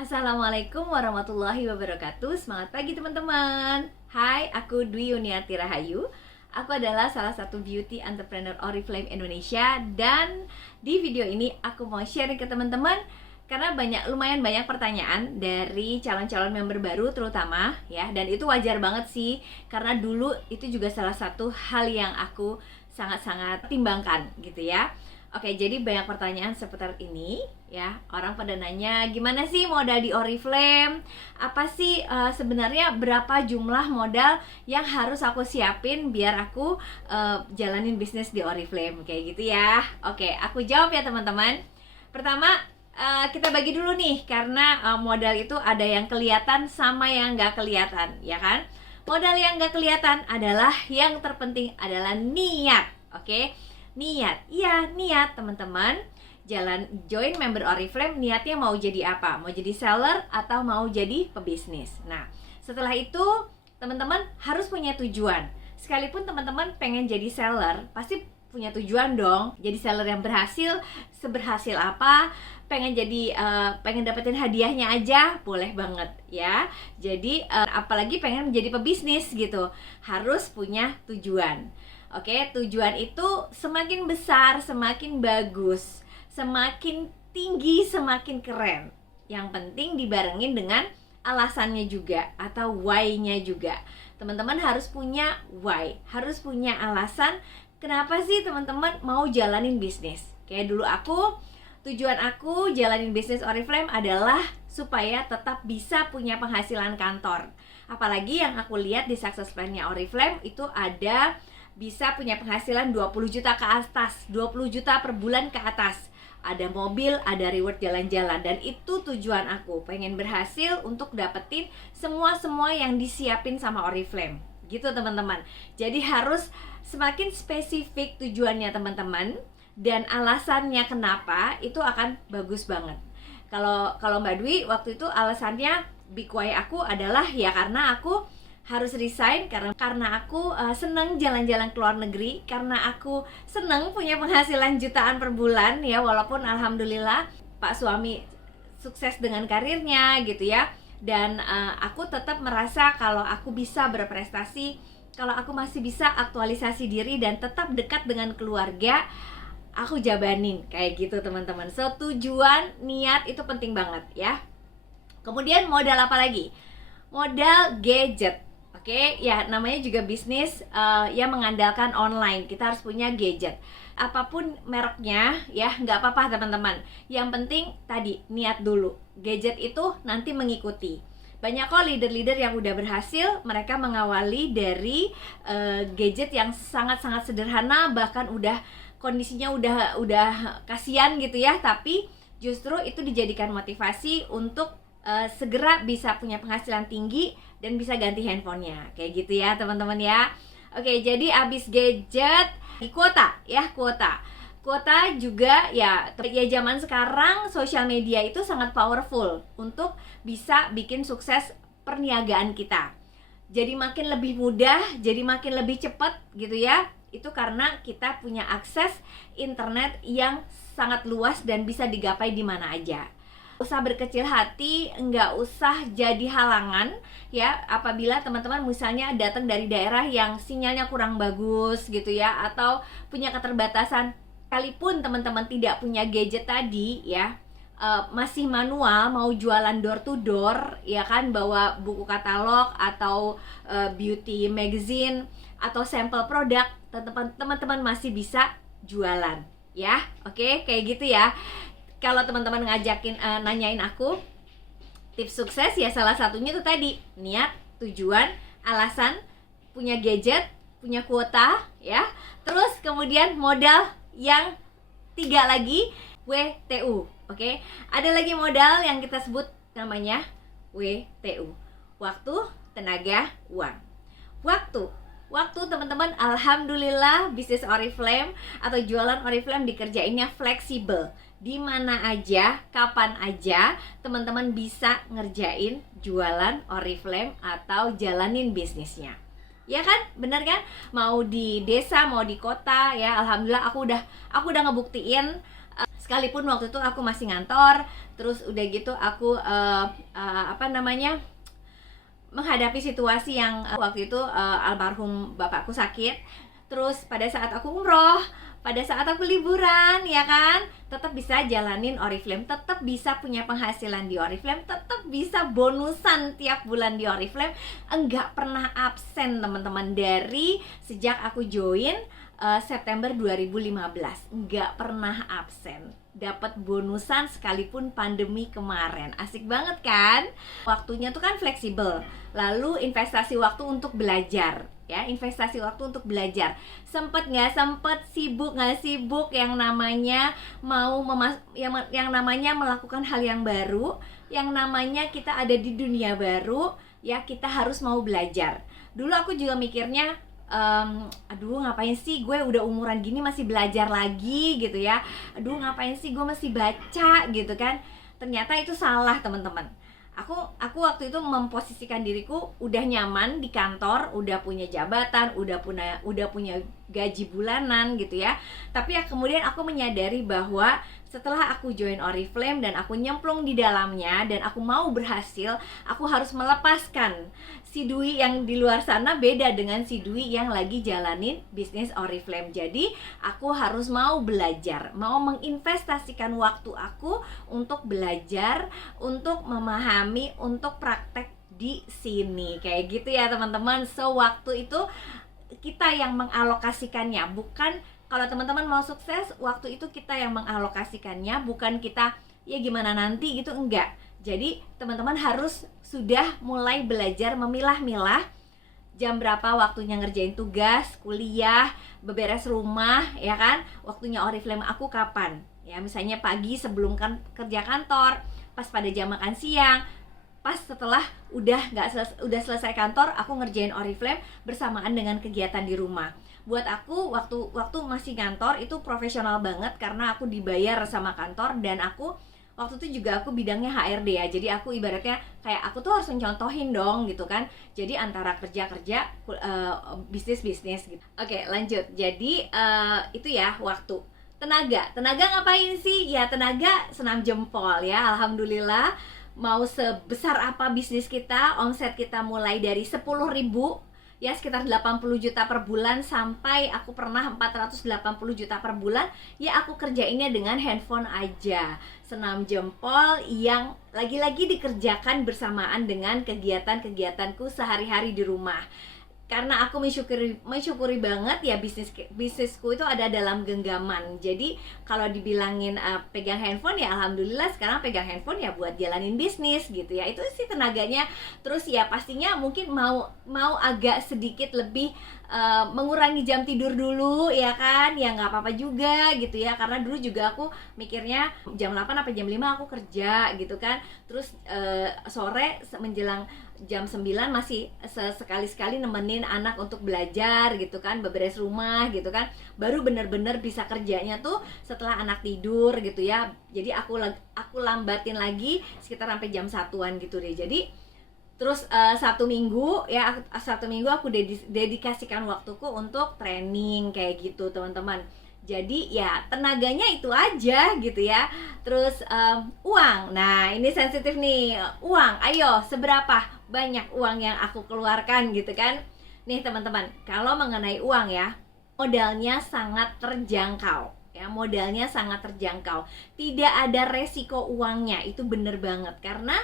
Assalamualaikum warahmatullahi wabarakatuh. Semangat pagi teman-teman. Hai, aku Dwi Yuniarti Rahayu. Aku adalah salah satu beauty entrepreneur Oriflame Indonesia. Dan di video ini aku mau sharing ke teman-teman karena lumayan banyak pertanyaan dari calon-calon member baru terutama ya. Dan itu wajar banget sih, karena dulu itu juga salah satu hal yang aku sangat-sangat timbangkan gitu ya. Oke, jadi banyak pertanyaan seputar ini ya. Orang pada nanya, gimana sih modal di Oriflame? Apa sih sebenarnya berapa jumlah modal yang harus aku siapin biar aku jalanin bisnis di Oriflame kayak gitu ya. Oke, aku jawab ya teman-teman. Pertama, kita bagi dulu nih, karena modal itu ada yang kelihatan sama yang nggak kelihatan, ya kan? Modal yang nggak kelihatan adalah yang terpenting adalah niat, oke? Niat, iya niat teman-teman. Join member Oriflame, niatnya mau jadi apa? Mau jadi seller atau mau jadi pebisnis? Nah, setelah itu teman-teman harus punya tujuan. Sekalipun teman-teman pengen jadi seller, pasti punya tujuan dong. Jadi seller yang berhasil, seberhasil apa? Pengen dapetin hadiahnya aja, boleh banget ya. Jadi apalagi pengen menjadi pebisnis gitu, harus punya tujuan. Oke, tujuan itu semakin besar, semakin bagus, semakin tinggi, semakin keren. Yang penting dibarengin dengan alasannya juga atau why-nya juga. Teman-teman harus punya why, harus punya alasan kenapa sih teman-teman mau jalanin bisnis. Kayak dulu tujuan aku jalanin bisnis Oriflame adalah supaya tetap bisa punya penghasilan kantor. Apalagi yang aku lihat di success plan-nya Oriflame itu ada bisa punya penghasilan 20 juta ke atas, 20 juta per bulan ke atas. Ada mobil, ada reward jalan-jalan. Dan itu tujuan aku, pengen berhasil untuk dapetin semua yang disiapin sama Oriflame. Gitu teman-teman. Jadi harus semakin spesifik tujuannya teman-teman, dan alasannya kenapa itu akan bagus banget. Kalau Mbak Dwi waktu itu alasannya big why aku adalah ya karena aku harus resign karena aku seneng jalan-jalan ke luar negeri, karena aku seneng punya penghasilan jutaan per bulan ya, walaupun alhamdulillah Pak suami sukses dengan karirnya gitu ya. Dan aku tetap merasa kalau aku bisa berprestasi, kalau aku masih bisa aktualisasi diri dan tetap dekat dengan keluarga, aku jabanin kayak gitu teman-teman. So tujuan, niat itu penting banget ya. Kemudian modal apa lagi? Modal gadget. Oke, ya namanya juga bisnis yang mengandalkan online. Kita harus punya gadget. Apapun mereknya ya, nggak apa-apa teman-teman. Yang penting tadi niat dulu. Gadget itu nanti mengikuti. Banyak kok leader-leader yang udah berhasil, mereka mengawali dari gadget yang sangat-sangat sederhana, bahkan kondisinya udah kasihan gitu ya, tapi justru itu dijadikan motivasi untuk segera bisa punya penghasilan tinggi dan bisa ganti handphonenya kayak gitu ya teman-teman ya. Oke, jadi abis gadget di kuota juga ya zaman sekarang sosial media itu sangat powerful untuk bisa bikin sukses perniagaan kita. Jadi makin lebih mudah, jadi makin lebih cepat gitu ya. Itu karena kita punya akses internet yang sangat luas dan bisa digapai di mana aja. Usah berkecil hati, nggak usah jadi halangan ya apabila teman-teman misalnya datang dari daerah yang sinyalnya kurang bagus gitu ya, atau punya keterbatasan. Sekalipun teman-teman tidak punya gadget tadi ya, masih manual, mau jualan door to door ya kan, bawa buku katalog atau beauty magazine atau sampel produk, teman-teman masih bisa jualan ya. Oke, kayak gitu ya. Kalau teman-teman nanyain aku tips sukses ya, salah satunya tuh tadi niat, tujuan, alasan, punya gadget, punya kuota ya. Terus kemudian modal yang 3 lagi, WTU. Oke, ada lagi modal yang kita sebut namanya WTU, waktu, tenaga, uang. Waktu teman-teman, alhamdulillah bisnis Oriflame atau jualan Oriflame dikerjainnya fleksibel. Di mana aja, kapan aja teman-teman bisa ngerjain jualan Oriflame atau jalanin bisnisnya. Ya kan? Bener kan? Mau di desa, mau di kota ya, alhamdulillah aku udah ngebuktiin sekalipun waktu itu aku masih ngantor, terus udah gitu aku menghadapi situasi yang waktu itu almarhum bapakku sakit. Terus pada saat aku umroh, pada saat aku liburan, ya kan, tetap bisa jalanin Oriflame, tetap bisa punya penghasilan di Oriflame, tetap bisa bonusan tiap bulan di Oriflame. Enggak pernah absen teman-teman, dari sejak aku join September 2015, enggak pernah absen, dapat bonusan sekalipun pandemi kemarin. Asik banget kan? Waktunya tuh kan fleksibel. Lalu investasi waktu untuk belajar, ya, investasi waktu untuk belajar. Sempet nggak sempet, sibuk nggak sibuk, yang namanya yang namanya melakukan hal yang baru, yang namanya kita ada di dunia baru, ya kita harus mau belajar. Dulu aku juga mikirnya, aduh ngapain sih gue udah umuran gini masih belajar lagi gitu ya, aduh ngapain sih gue masih baca gitu kan. Ternyata itu salah teman-teman. Aku waktu itu memposisikan diriku udah nyaman di kantor, udah punya jabatan, udah punya gaji bulanan gitu ya. Tapi ya kemudian aku menyadari bahwa setelah aku join Oriflame dan aku nyemplung di dalamnya dan aku mau berhasil, aku harus melepaskan si Dwi yang di luar sana beda dengan si Dwi yang lagi jalanin bisnis Oriflame. Jadi aku harus mau belajar, mau menginvestasikan waktu aku untuk belajar, untuk memahami, untuk praktek di sini. Kayak gitu ya teman-teman. So waktu itu kita yang mengalokasikannya, bukan kalau teman-teman mau sukses, waktu itu kita yang mengalokasikannya, bukan kita ya gimana nanti gitu, enggak. Jadi teman-teman harus sudah mulai belajar memilah-milah jam berapa waktunya ngerjain tugas, kuliah, beberes rumah, ya kan? Waktunya Oriflame aku kapan? Ya misalnya pagi sebelum kerja kantor, pas pada jam makan siang, pas setelah udah selesai kantor, aku ngerjain Oriflame bersamaan dengan kegiatan di rumah. Buat aku waktu masih kantor itu profesional banget, karena aku dibayar sama kantor, dan aku waktu itu juga aku bidangnya HRD ya. Jadi aku ibaratnya kayak aku tuh harus mencontohin dong gitu kan. Jadi antara kerja bisnis gitu. Oke, lanjut. Jadi itu ya waktu. Tenaga ngapain sih? Ya tenaga senam jempol ya. Alhamdulillah, mau sebesar apa bisnis kita, omset kita mulai dari 10.000 ya, sekitar 80 juta per bulan, sampai aku pernah 480 juta per bulan, ya aku kerjainnya dengan handphone aja. Senam jempol yang lagi-lagi dikerjakan bersamaan dengan kegiatan-kegiatanku sehari-hari di rumah. Karena aku mensyukuri banget ya, bisnisku itu ada dalam genggaman. Jadi kalau dibilangin pegang handphone, ya alhamdulillah sekarang pegang handphone ya buat jalanin bisnis gitu ya. Itu sih tenaganya. Terus ya pastinya mungkin mau agak sedikit lebih mengurangi jam tidur dulu ya kan. Ya nggak apa-apa juga gitu ya, karena dulu juga aku mikirnya jam 8 sampai jam 5 aku kerja gitu kan. Terus sore menjelang jam 9 masih sekali-sekali nemenin anak untuk belajar gitu kan, beberes rumah gitu kan. Baru bener-bener bisa kerjanya tuh setelah anak tidur gitu ya. Jadi aku lambatin lagi sekitar sampai jam 1-an gitu deh. Jadi terus Sabtu Minggu aku dedikasikan waktuku untuk training kayak gitu teman-teman. Jadi ya tenaganya itu aja gitu ya. Terus uang, nah ini sensitif nih. Uang, ayo seberapa banyak uang yang aku keluarkan gitu kan. Nih teman-teman, kalau mengenai uang ya, modalnya sangat terjangkau ya, modalnya sangat terjangkau. Tidak ada resiko uangnya, itu bener banget. Karena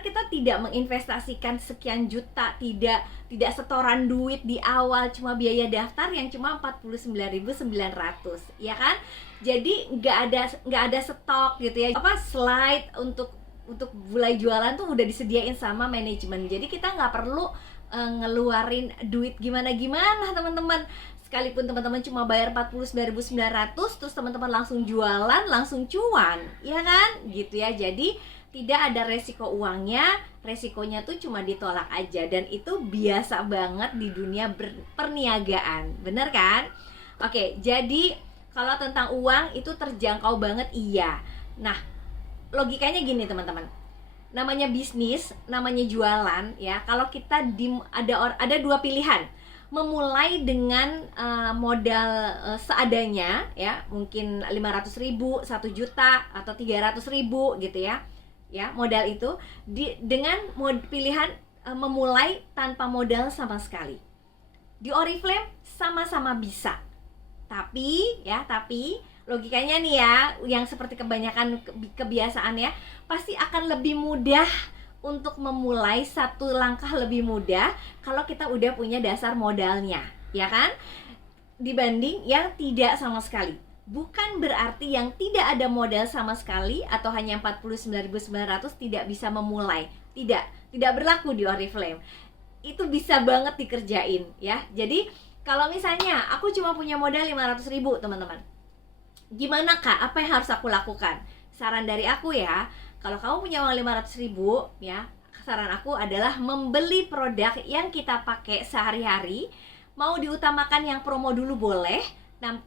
kita tidak menginvestasikan sekian juta, tidak setoran duit di awal, cuma biaya daftar yang cuma 49.900 ya kan. Jadi nggak ada stok gitu ya, slide untuk mulai jualan tuh udah disediain sama manajemen. Jadi kita nggak perlu ngeluarin duit gimana teman-teman. Sekalipun teman-teman cuma bayar 49.900, terus teman-teman langsung jualan, langsung cuan, ya kan? Gitu ya. Jadi tidak ada resiko uangnya, resikonya tuh cuma ditolak aja, dan itu biasa banget di dunia perniagaan, bener kan? Oke, jadi kalau tentang uang itu terjangkau banget, iya. Nah, logikanya gini teman-teman, namanya bisnis, namanya jualan ya. Kalau kita ada dua pilihan, memulai dengan modal seadanya ya, mungkin 500.000, 1 juta atau 300.000 gitu ya. Ya, modal itu dengan pilihan memulai tanpa modal sama sekali. Di Oriflame sama-sama bisa. Tapi logikanya nih ya, yang seperti kebanyakan kebiasaan ya, pasti akan lebih mudah untuk memulai, satu langkah lebih mudah kalau kita udah punya dasar modalnya, ya kan? Dibanding yang tidak sama sekali. Bukan berarti yang tidak ada modal sama sekali atau hanya 49.900 tidak bisa memulai. Tidak berlaku di Oriflame. Itu bisa banget dikerjain ya. Jadi kalau misalnya aku cuma punya modal 500.000 teman-teman, gimana Kak? Apa yang harus aku lakukan? Saran dari aku ya, kalau kamu punya uang 500.000 ya, saran aku adalah membeli produk yang kita pakai sehari-hari. Mau diutamakan yang promo dulu boleh,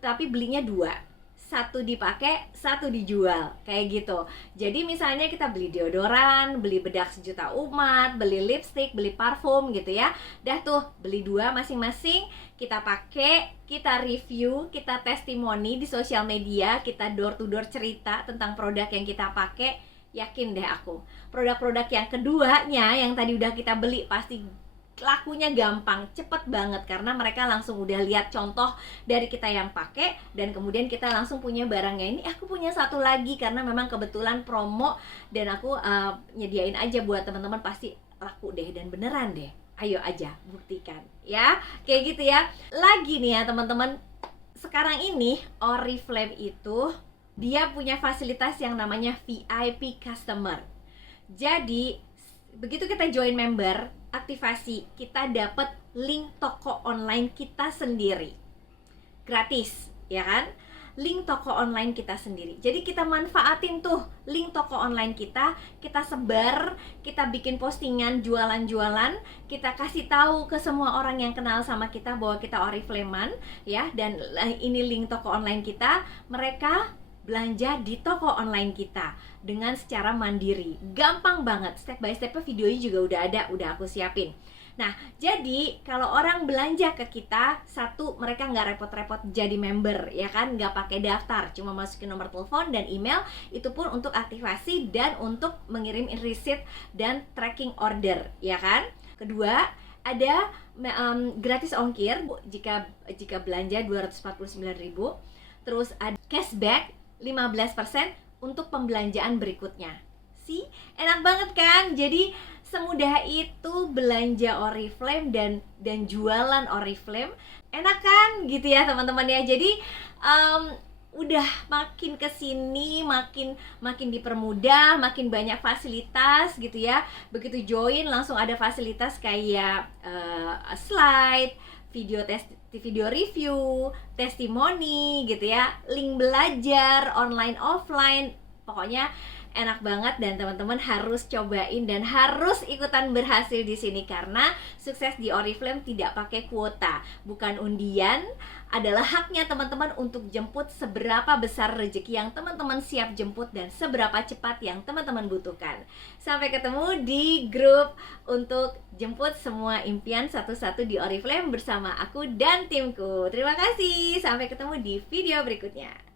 tapi belinya 2. 1 dipakai, 1 dijual, kayak gitu. Jadi misalnya kita beli deodoran, beli bedak sejuta umat, beli lipstick, beli parfum gitu ya. Dah tuh, beli 2 masing-masing, kita pakai, kita review, kita testimoni di sosial media, kita door to door cerita tentang produk yang kita pakai. Yakin deh aku, produk-produk yang keduanya yang tadi udah kita beli pasti lakunya gampang, cepet banget, karena mereka langsung udah lihat contoh dari kita yang pakai, dan kemudian kita langsung punya barangnya. Ini aku punya 1 lagi karena memang kebetulan promo dan aku nyediain aja buat teman-teman, pasti laku deh dan beneran deh. Ayo aja buktikan ya, kayak gitu ya. Lagi nih ya teman-teman, sekarang ini Oriflame itu dia punya fasilitas yang namanya VIP customer. Jadi begitu kita join member, aktivasi, kita dapat link toko online kita sendiri gratis, ya kan? Link toko online kita sendiri. Jadi kita manfaatin tuh link toko online kita sebar, kita bikin postingan jualan-jualan, kita kasih tahu ke semua orang yang kenal sama kita bahwa kita Oriflamean ya, dan ini link toko online kita. Mereka belanja di toko online kita dengan secara mandiri. Gampang banget, step by stepnya videonya juga udah aku siapin. Nah, jadi kalau orang belanja ke kita, 1, mereka nggak repot-repot jadi member, ya kan? Nggak pakai daftar, cuma masukin nomor telepon dan email. Itu pun untuk aktivasi dan untuk mengirim receipt dan tracking order, ya kan? Kedua, ada gratis ongkir jika belanja 249.000. Terus ada cashback 15% untuk pembelanjaan berikutnya. Enak banget kan? Jadi semudah itu belanja Oriflame dan jualan Oriflame. Enak kan gitu ya teman-teman ya. Jadi udah makin kesini makin dipermudah, makin banyak fasilitas gitu ya. Begitu join langsung ada fasilitas kayak slide, video review, testimoni gitu ya, link belajar online offline. Pokoknya enak banget dan teman-teman harus cobain dan harus ikutan berhasil di sini, karena sukses di Oriflame tidak pakai kuota, bukan undian. Adalah haknya teman-teman untuk jemput seberapa besar rezeki yang teman-teman siap jemput dan seberapa cepat yang teman-teman butuhkan. Sampai ketemu di grup untuk jemput semua impian satu-satu di Oriflame bersama aku dan timku. Terima kasih, sampai ketemu di video berikutnya.